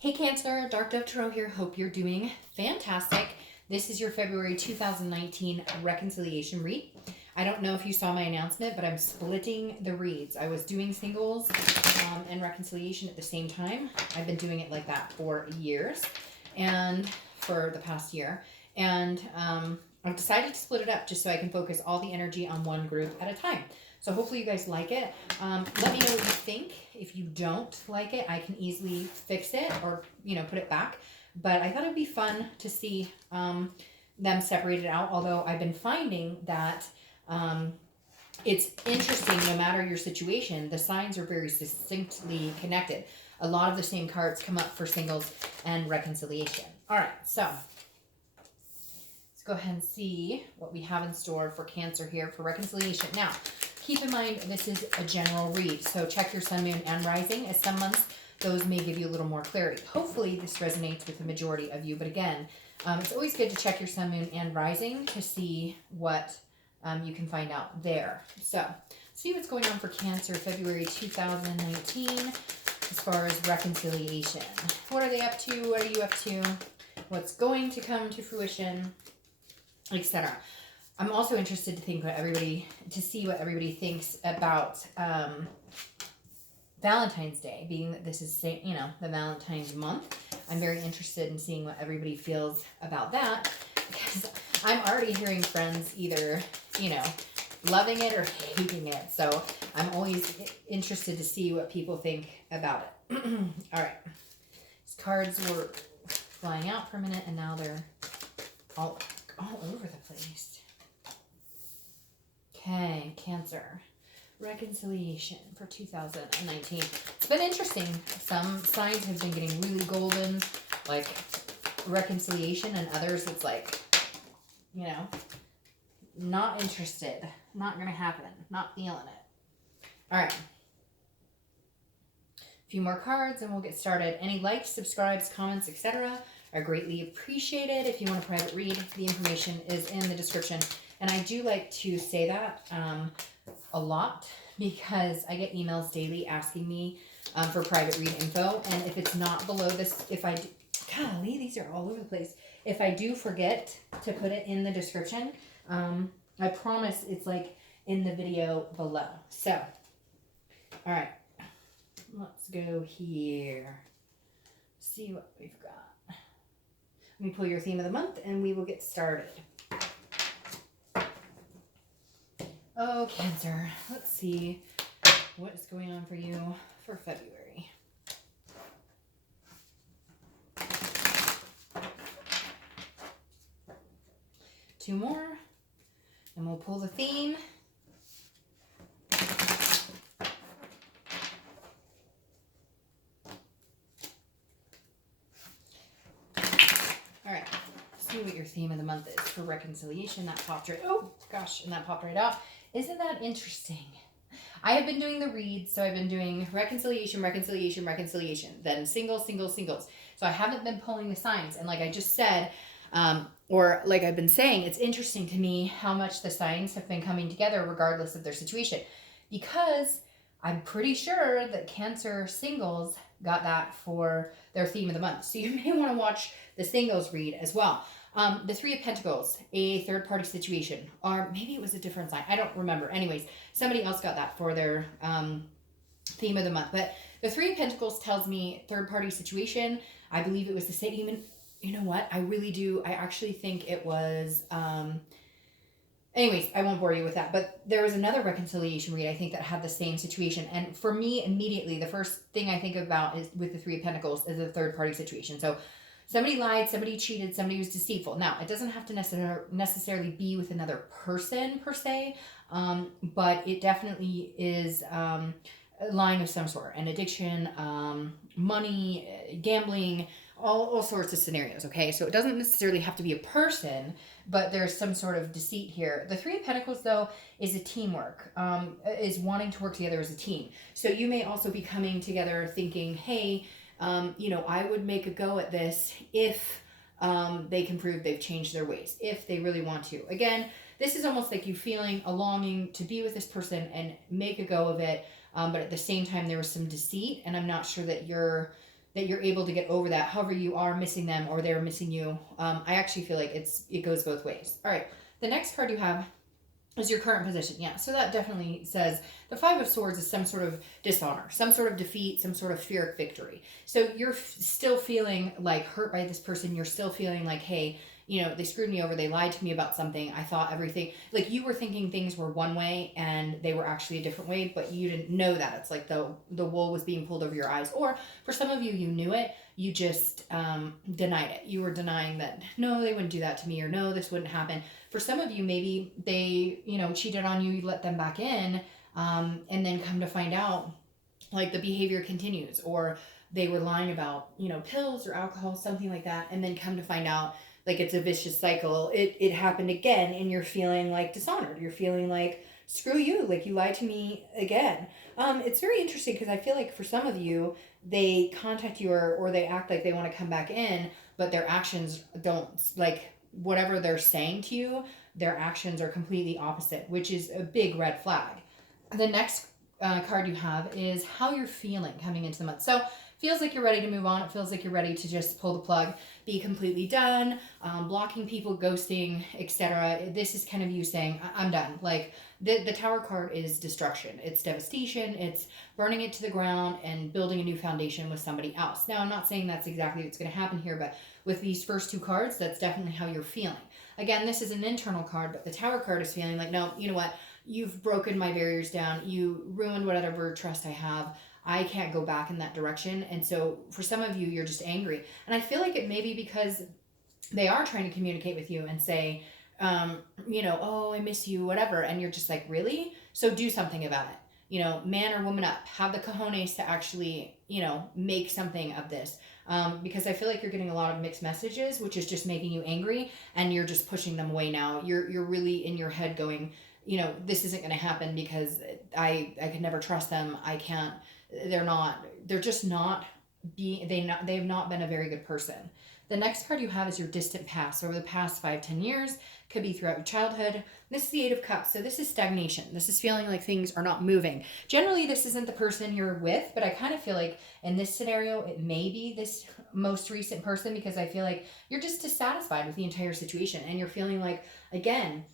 Hey Cancer, Dark Dove Tarot here. Hope you're doing fantastic. This is your February 2019 reconciliation read. I don't know if you saw my announcement, but I'm splitting the reads. I was doing singles and reconciliation at the same time. I've been doing it like that for years and for the past year. And I've decided to split it up just so I can focus all the energy on one group at a time. So hopefully you guys like it. Let me know what you think. If you don't like it, I can easily fix it or, put it back. But I thought it'd be fun to see them separated out. Although I've been finding that it's interesting, no matter your situation, the signs are very succinctly connected. A lot of the same cards come up for singles and reconciliation. All right, so let's go ahead and see what we have in store for Cancer here for reconciliation. Now, keep in mind, this is a general read, so check your sun, moon, and rising, as some months those may give you a little more clarity. Hopefully, this resonates with the majority of you, but again, it's always good to check your sun, moon, and rising to see what you can find out there. So, see what's going on for Cancer February 2019 as far as reconciliation. What are they up to? What are you up to? What's going to come to fruition, etc. I'm also interested to see what everybody thinks about Valentine's Day, being that this is, the Valentine's month. I'm very interested in seeing what everybody feels about that, because I'm already hearing friends either, loving it or hating it. So I'm always interested to see what people think about it. All right. These cards were flying out for a minute, and now they're all over the place. Okay, Cancer. Reconciliation for 2019. It's been interesting. Some signs have been getting really golden, like reconciliation, and others it's like, not interested. Not going to happen. Not feeling it. All right. A few more cards and we'll get started. Any likes, subscribes, comments, etc. are greatly appreciated. If you want a private read, the information is in the description. And I do like to say that a lot, because I get emails daily asking me for private read info. And if it's not below this, golly, these are all over the place. If I do forget to put it in the description, I promise it's like in the video below. So, all right, let's go here. See what we've got. Let me pull your theme of the month and we will get started. Oh, Cancer, let's see what is going on for you for February. Two more, and we'll pull the theme. All right, see what your theme of the month is for reconciliation. That popped right, oh gosh, and that popped right out. Isn't that interesting? I have been doing the reads, so I've been doing reconciliation, reconciliation, reconciliation, then singles, singles, singles. So I haven't been pulling the signs. And like I just said, or like I've been saying, it's interesting to me how much the signs have been coming together regardless of their situation. Because I'm pretty sure that Cancer singles got that for their theme of the month. So you may want to watch the singles read as well. The Three of Pentacles, a third-party situation, or maybe it was a different sign. I don't remember. Anyways, somebody else got that for their theme of the month. But the Three of Pentacles tells me third-party situation. I believe it was the same. Even, you know what? I really do. I actually think it was... anyways, I won't bore you with that. But there was another reconciliation read, I think, that had the same situation. And for me, immediately, the first thing I think about is with the Three of Pentacles is a third-party situation. So somebody lied, somebody cheated, somebody was deceitful. Now, it doesn't have to necessarily be with another person per se, but it definitely is lying of some sort. An addiction, money, gambling, all sorts of scenarios, okay? So it doesn't necessarily have to be a person, but there's some sort of deceit here. The Three of Pentacles, though, is a teamwork, is wanting to work together as a team. So you may also be coming together thinking, hey, I would make a go at this if they can prove they've changed their ways, if they really want to. Again, this is almost like you feeling a longing to be with this person and make a go of it, but at the same time there was some deceit, and I'm not sure that that you're able to get over that. However, you are missing them or they're missing you. I actually feel like it goes both ways. All right. The next card you have is your current position. Yeah. So that definitely says the Five of Swords is some sort of dishonor, some sort of defeat, some sort of Pyrrhic victory. So you're still feeling like hurt by this person. You're still feeling like, hey, they screwed me over. They lied to me about something. I thought everything, like you were thinking things were one way and they were actually a different way, but you didn't know that. It's like the wool was being pulled over your eyes. Or for some of you, you knew it. You just denied it. You were denying that, no, they wouldn't do that to me, or no, this wouldn't happen. For some of you, maybe they, cheated on you, you let them back in, and then come to find out, like the behavior continues, or they were lying about, pills or alcohol, something like that, and then come to find out, like it's a vicious cycle. It happened again, and you're feeling like dishonored. You're feeling like, screw you, like you lied to me again. It's very interesting because I feel like for some of you, they contact you or they act like they want to come back in, but their actions don't, like whatever they're saying to you, their actions are completely opposite, which is a big red flag. The next card you have is how you're feeling coming into the month. So feels like you're ready to move on. It feels like you're ready to just pull the plug, be completely done, blocking people, ghosting, etc. This is kind of you saying, I'm done. Like the Tower card is destruction. It's devastation. It's burning it to the ground and building a new foundation with somebody else. Now, I'm not saying that's exactly what's going to happen here, but with these first two cards, that's definitely how you're feeling. Again, this is an internal card, but the Tower card is feeling like, no, you know what? You've broken my barriers down. You ruined whatever trust I have. I can't go back in that direction. And so for some of you, you're just angry. And I feel like it may be because they are trying to communicate with you and say, oh, I miss you, whatever. And you're just like, really? So do something about it. Man or woman up. Have the cojones to actually, make something of this. Because I feel like you're getting a lot of mixed messages, which is just making you angry, and you're just pushing them away now. You're really in your head going, this isn't going to happen because I could never trust them. I can't. They're just not being. They have not been a very good person. The next card you have is your distant past. So over the past 5-10 years, could be throughout your childhood. This is the Eight of Cups. So this is stagnation. This is feeling like things are not moving. Generally, this isn't the person you're with, but I kind of feel like in this scenario, it may be this most recent person, because I feel like you're just dissatisfied with the entire situation. And you're feeling like, again,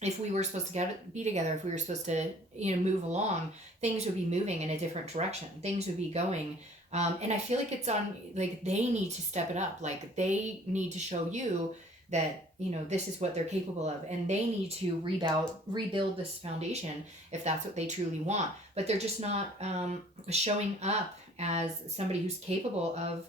if we were supposed to be together, if we were supposed to, move along, things would be moving in a different direction. Things would be going. And I feel like it's on, like, they need to step it up. Like, they need to show you that, this is what they're capable of. And they need to rebuild this foundation if that's what they truly want. But they're just not showing up as somebody who's capable of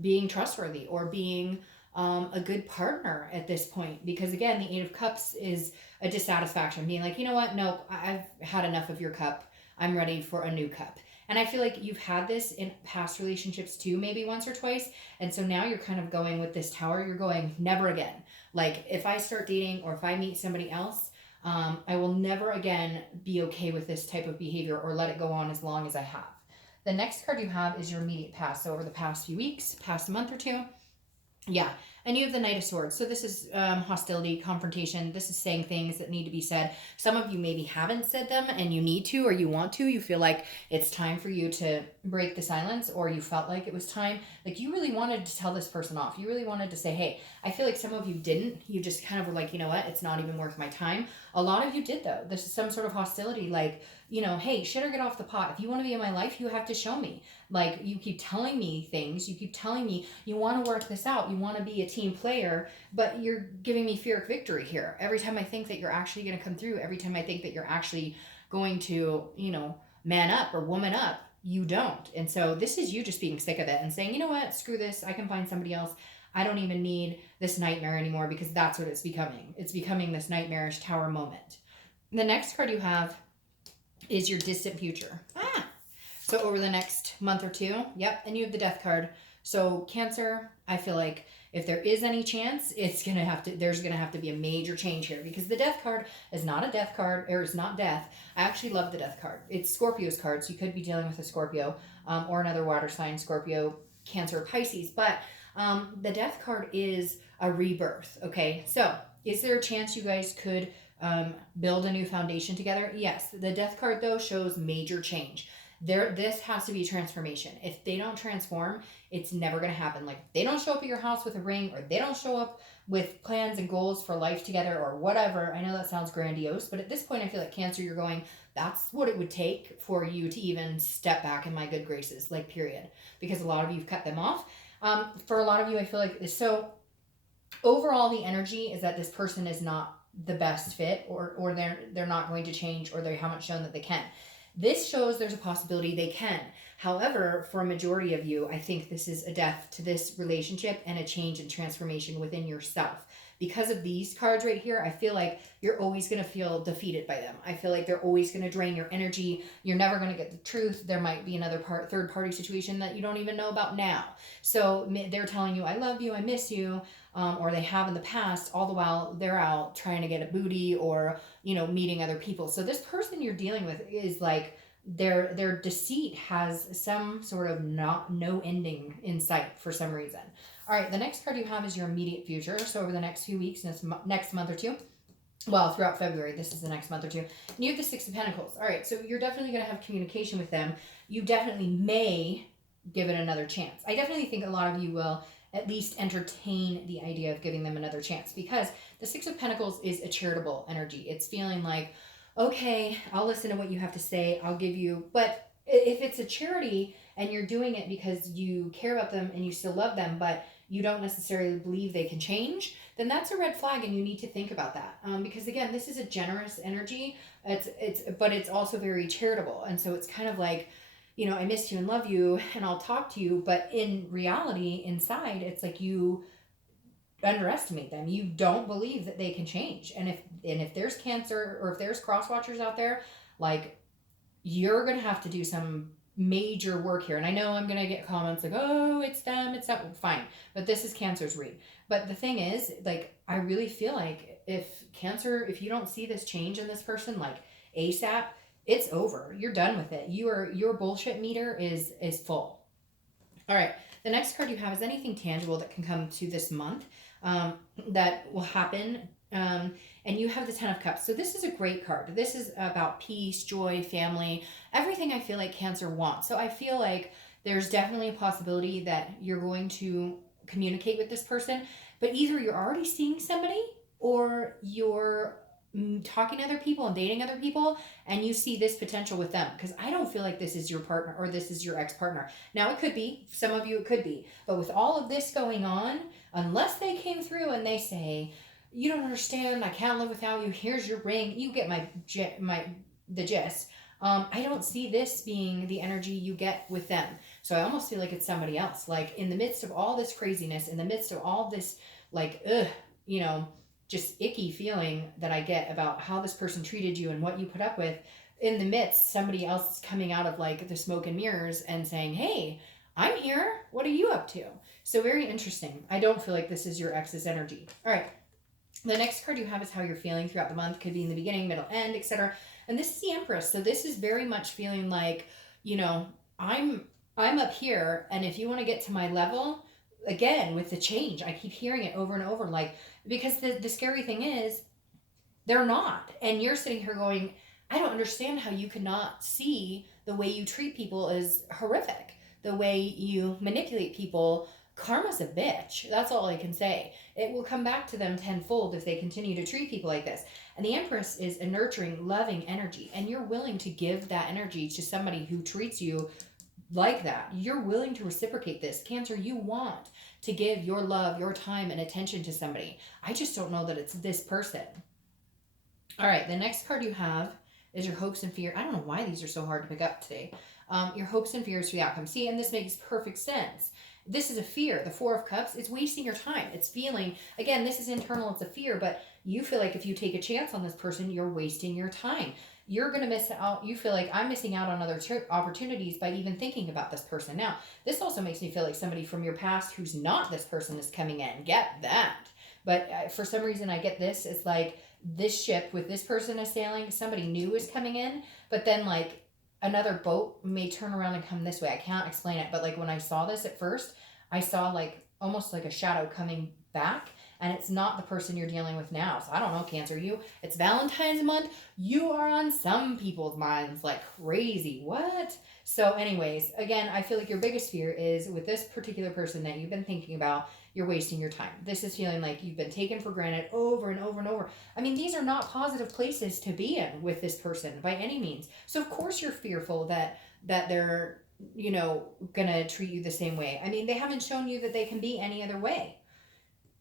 being trustworthy or being a good partner at this point. Because again, the Eight of Cups is a dissatisfaction, being like, you know what? No, I've had enough of your cup. I'm ready for a new cup. And I feel like you've had this in past relationships too, maybe once or twice. And so now you're kind of going with this Tower. You're going, never again. Like, if I start dating or if I meet somebody else, I will never again be okay with this type of behavior or let it go on as long as I have. The next card you have is your immediate past. So over the past few weeks, past month or two. Yeah. And you have the Knight of Swords. So this is hostility, confrontation. This is saying things that need to be said. Some of you maybe haven't said them and you need to, or you want to. You feel like it's time for you to break the silence, or you felt like it was time. Like, you really wanted to tell this person off. You really wanted to say, hey, I feel like some of you didn't. You just kind of were like, you know what? It's not even worth my time. A lot of you did, though. This is some sort of hostility. Like, hey, shit or get off the pot. If you want to be in my life, you have to show me. Like, you keep telling me things. You keep telling me you want to work this out. You want to be a team player, but you're giving me Pyrrhic victory here. Every time I think that you're actually going to come through, every time I think that you're actually going to, man up or woman up, you don't. And so this is you just being sick of it and saying, you know what, screw this. I can find somebody else. I don't even need this nightmare anymore, because that's what it's becoming. It's becoming this nightmarish Tower moment. The next card you have is your distant future. So over the next month or two, yep, and you have the Death card. So Cancer, I feel like if there is any chance, there's gonna have to be a major change here, because the Death card is not a death card, or it's not death. I actually love the Death card. It's Scorpio's card, so you could be dealing with a Scorpio or another water sign, Scorpio, Cancer, or Pisces. But the Death card is a rebirth. Okay, so is there a chance you guys could build a new foundation together? Yes. The Death card, though, shows major change. This has to be a transformation. If they don't transform, it's never going to happen. Like, if they don't show up at your house with a ring, or they don't show up with plans and goals for life together or whatever. I know that sounds grandiose, but at this point I feel like Cancer, you're going, that's what it would take for you to even step back in my good graces, like, period. Because a lot of you've cut them off. For a lot of you, I feel like, so overall the energy is that this person is not the best fit, or they're not going to change, or they haven't shown that they can. This shows there's a possibility they can. However, for a majority of you, I think this is a death to this relationship and a change and transformation within yourself. Because of these cards right here, I feel like you're always going to feel defeated by them. I feel like they're always going to drain your energy. You're never going to get the truth. There might be another third party situation that you don't even know about now. So they're telling you, I love you, I miss you, or they have in the past, all the while they're out trying to get a booty, or, meeting other people. So this person you're dealing with is like, their deceit has some sort of no ending in sight for some reason. All right, the next card you have is your immediate future. So over the next few weeks, next month or two, well, throughout February, this is the next month or two. And you have the Six of Pentacles. All right, so you're definitely going to have communication with them. You definitely may give it another chance. I definitely think a lot of you will at least entertain the idea of giving them another chance, because the Six of Pentacles is a charitable energy. It's feeling like, okay, I'll listen to what you have to say. I'll give you, but if it's a charity and you're doing it because you care about them and you still love them, but you don't necessarily believe they can change, then that's a red flag, and you need to think about that. Because again, this is a generous energy. But it's also very charitable, and so it's kind of like, I miss you and love you, and I'll talk to you, but in reality, inside, it's like you underestimate them. You don't believe that they can change, and if there's Cancer, or if there's cross watchers out there, like, you're gonna have to do some major work here. And I know I'm gonna get comments like, oh, it's them, it's that. Fine, but this is Cancer's read. But the thing is, like, I really feel like if you don't see this change in this person, like, ASAP, it's over. You're done with it. Your bullshit meter is full. All right, the next card you have is anything tangible that can come to this month, that will happen. And you have the Ten of Cups. So this is a great card. This is about peace, joy, family, everything I feel like Cancer wants. So I feel like there's definitely a possibility that you're going to communicate with this person, but either you're already seeing somebody, or you're talking to other people and dating other people, and you see this potential with them. Because I don't feel like this is your partner, or this is your ex-partner. Now, it could be. Some of you, it could be. But with all of this going on, unless they came through and they say, you don't understand, I can't live without you, here's your ring, you get the gist. I don't see this being the energy you get with them. So I almost feel like it's somebody else. Like, in the midst of all this craziness, in the midst of all this, like, just icky feeling that I get about how this person treated you and what you put up with, in the midst, somebody else is coming out of, like, the smoke and mirrors and saying, hey, I'm here, what are you up to? So very interesting. I don't feel like this is your ex's energy. All right. The next card you have is how you're feeling throughout the month. Could be in the beginning, middle, end, etc. And this is the Empress. So this is very much feeling like, I'm up here, and if you want to get to my level, again, with the change, I keep hearing it over and over, like, because the scary thing is, they're not. And you're sitting here going, I don't understand how you could not see the way you treat people is horrific. The way you manipulate people, karma's a bitch. That's all I can say. It will come back to them tenfold if they continue to treat people like this. And the Empress is a nurturing, loving energy. And you're willing to give that energy to somebody who treats you like that. You're willing to reciprocate this. Cancer, you want to give your love, your time, and attention to somebody. I just don't know that it's this person. All right, the next card you have is your hopes and fear. I don't know why these are so hard to pick up today. Your hopes and fears for the outcome. See, and this makes perfect sense. This is a fear. The Four of Cups, it's wasting your time. It's feeling, again, this is internal, it's a fear, but you feel like if you take a chance on this person, you're wasting your time. You're going to miss out. You feel like I'm missing out on other opportunities by even thinking about this person. Now, this also makes me feel like somebody from your past who's not this person is coming in. Get that. But for some reason, I get this. It's like this ship with this person is sailing, somebody new is coming in, but then, like, another boat may turn around and come this way. I can't explain it, but, like, when I saw this at first, I saw, like, almost like a shadow coming back, and it's not the person you're dealing with now. So I don't know, Cancer, it's Valentine's month. You are on some people's minds like crazy. What? So anyways, again, I feel like your biggest fear is with this particular person that you've been thinking about, you're wasting your time. This is feeling like you've been taken for granted over and over and over. I mean, these are not positive places to be in with this person by any means. So of course you're fearful that they're, gonna treat you the same way. I mean, they haven't shown you that they can be any other way.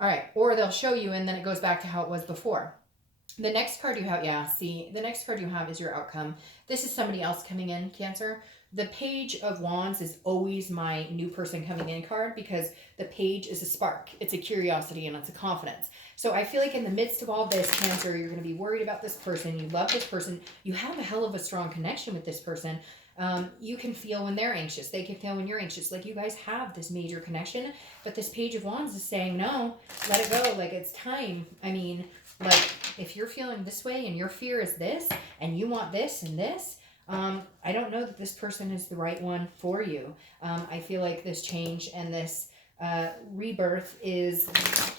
All right, or they'll show you and then it goes back to how it was before. The next card you have, the next card you have is your outcome. This is somebody else coming in, Cancer. The Page of Wands is always my new person coming in card because the page is a spark. It's a curiosity and it's a confidence. So I feel like in the midst of all this, Cancer, you're going to be worried about this person. You love this person. You have a hell of a strong connection with this person. You can feel when they're anxious. They can feel when you're anxious. Like you guys have this major connection. But this Page of Wands is saying, no, let it go. Like it's time. I mean, like if you're feeling this way and your fear is this and you want this and this, I don't know that this person is the right one for you. I feel like this change and this rebirth is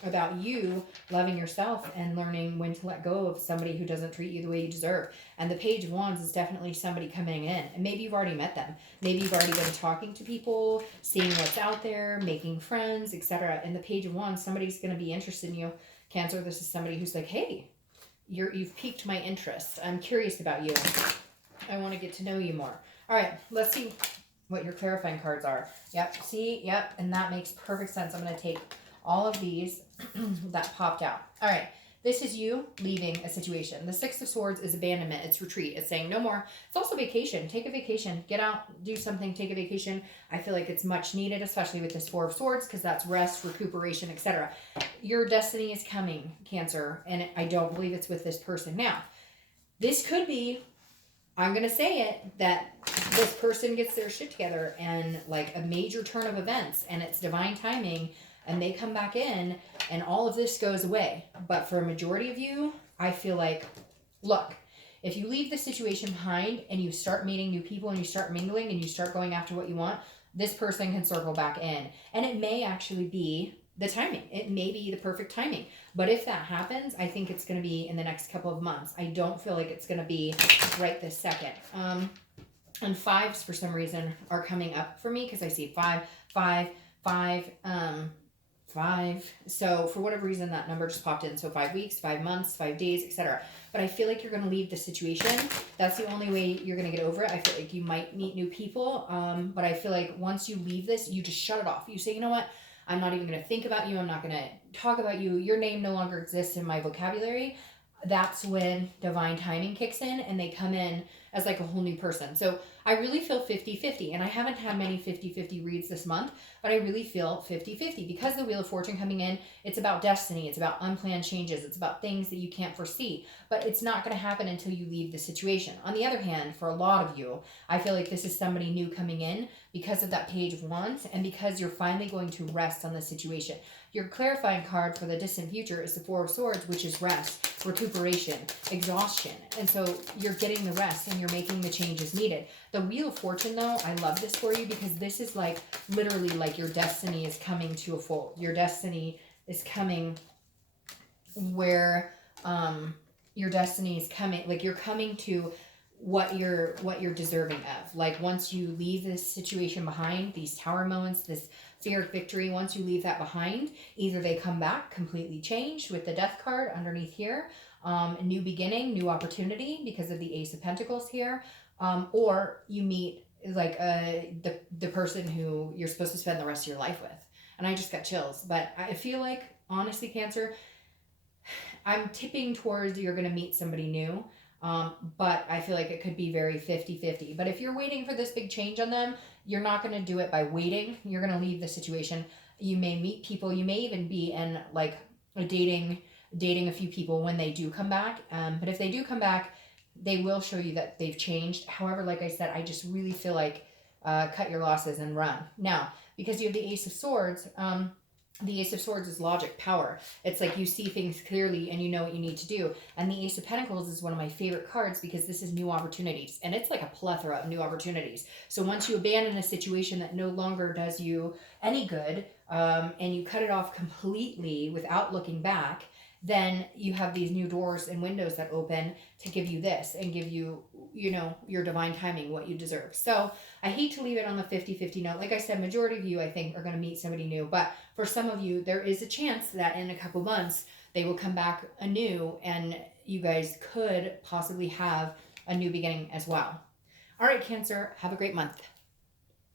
about you loving yourself and learning when to let go of somebody who doesn't treat you the way you deserve. And the Page of Wands is definitely somebody coming in. And maybe you've already met them. Maybe you've already been talking to people, seeing what's out there, making friends, etc. And the Page of Wands, somebody's going to be interested in you. Cancer, this is somebody who's like, hey, you've piqued my interest. I'm curious about you. I want to get to know you more. All right, let's see what your clarifying cards are. Yep, see, yep, and that makes perfect sense. I'm going to take all of these that popped out. All right, this is you leaving a situation. The Six of Swords is abandonment. It's retreat. It's saying no more. It's also vacation. Take a vacation. Get out, do something, take a vacation. I feel like it's much needed, especially with this Four of Swords, because that's rest, recuperation, etc. Your destiny is coming, Cancer, and I don't believe it's with this person. Now, this could be, I'm going to say it, that this person gets their shit together and like a major turn of events and it's divine timing and they come back in and all of this goes away. But for a majority of you, I feel like, look, if you leave the situation behind and you start meeting new people and you start mingling and you start going after what you want, this person can circle back in. And it may actually be the timing. It may be the perfect timing. But if that happens, I think it's going to be in the next couple of months. I don't feel like it's going to be right this second. And fives, for some reason, are coming up for me because I see 5, 5, 5, 5. So for whatever reason, that number just popped in. So 5 weeks, 5 months, 5 days, etc. But I feel like you're going to leave the situation. That's the only way you're going to get over it. I feel like you might meet new people. But I feel like once you leave this, you just shut it off. You say, you know what? I'm not even going to think about you. I'm not going to talk about you. Your name no longer exists in my vocabulary. That's when divine timing kicks in and they come in as like a whole new person. So I really feel 50-50, and I haven't had many 50-50 reads this month, but I really feel 50-50 because the Wheel of Fortune coming in, it's about destiny, it's about unplanned changes, it's about things that you can't foresee, but it's not going to happen until you leave the situation. On the other hand, for a lot of you, I feel like this is somebody new coming in because of that Page of Wands and because you're finally going to rest on the situation. Your clarifying card for the distant future is the Four of Swords, which is rest, recuperation, exhaustion. And so you're getting the rest and you're making the changes needed. The Wheel of Fortune, though, I love this for you because this is like literally like your destiny is coming to a fold. Your destiny is coming where your destiny is coming, like you're coming to what you're deserving of. Like once you leave this situation behind, these tower moments, this fear of victory, once you leave that behind, either they come back completely changed with the Death card underneath here, a new beginning, new opportunity because of the Ace of Pentacles here, or you meet like the person who you're supposed to spend the rest of your life with. And I just got chills. But I feel like, honestly, Cancer, I'm tipping towards you're going to meet somebody new. But I feel like it could be very 50-50. But if you're waiting for this big change on them, you're not going to do it by waiting. You're going to leave the situation. You may meet people. You may even be in like a dating a few people when they do come back. But if they do come back, they will show you that they've changed. However, like I said, I just really feel like cut your losses and run. Now, because you have the Ace of Swords, The Ace of Swords is logic, power. It's like you see things clearly and you know what you need to do. And the Ace of Pentacles is one of my favorite cards because this is new opportunities. And it's like a plethora of new opportunities. So once you abandon a situation that no longer does you any good, and you cut it off completely without looking back, then you have these new doors and windows that open to give you this and give you, you know, your divine timing, what you deserve. So I hate to leave it on the 50-50 note. Like I said, majority of you, I think, are going to meet somebody new. But for some of you, there is a chance that in a couple months, they will come back anew and you guys could possibly have a new beginning as well. All right, Cancer, have a great month.